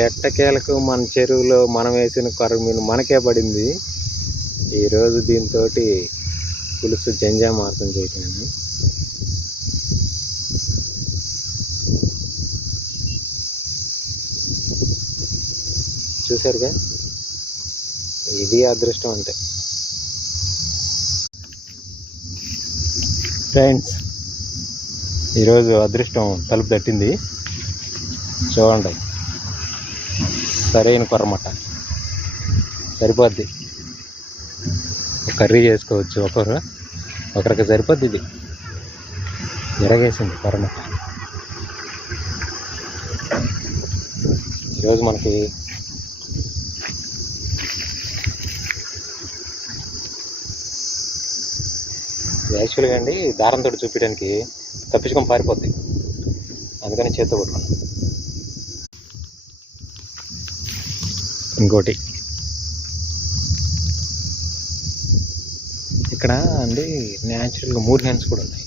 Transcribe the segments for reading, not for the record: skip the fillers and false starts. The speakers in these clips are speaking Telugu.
ఎట్టకేలకు మన చెరువులో మనం వేసిన కొరమీను మనకే పడింది. ఈరోజు దీంతో పులుసు జంజామార్తం చేయటాను. చూసారుగా, ఇది అదృష్టం అంటే. ఫ్రెండ్స్, ఈరోజు అదృష్టం తలుపు తట్టింది. చూడండి, సరైన కొర్రమట సరిపోద్ది. కర్రీ చేసుకోవచ్చు, ఒకరికి సరిపోద్ది. ఇది ఎరగేసింది కొర్రమట. ఈరోజు మనకి యాక్చువల్గా అండి దారంతో చూపించడానికి తప్పించుకొని పారిపోద్ది, అందుకని చేత్తో పట్టుకున్నాను. ఇంకోటి ఇక్కడ అండి న్యాచురల్గా 3 హ్యాండ్స్ కూడా ఉన్నాయి.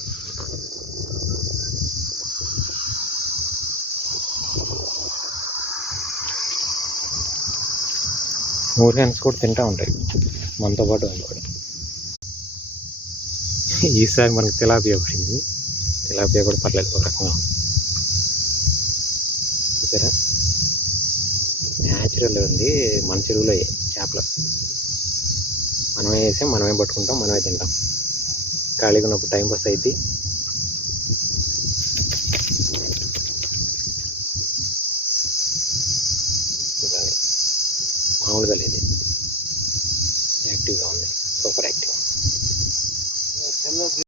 మూడు హ్యాండ్స్ కూడా తింటూ ఉంటాయి మనతో పాటు. అందుకని ఈసారి మనకు తిలాపియా పడింది. తిలాపియా కూడా పర్లేదు, ఒక రకంగా ఉంది. చూసారా, న్యాచురల్ ఉంది. మన చెరువులో చేపలు మనమే వేసాం, మనమే పట్టుకుంటాం, మనమే తింటాం. ఖాళీగా ఉన్నప్పుడు టైంపాస్ అయితే మామూలుగా లేదు.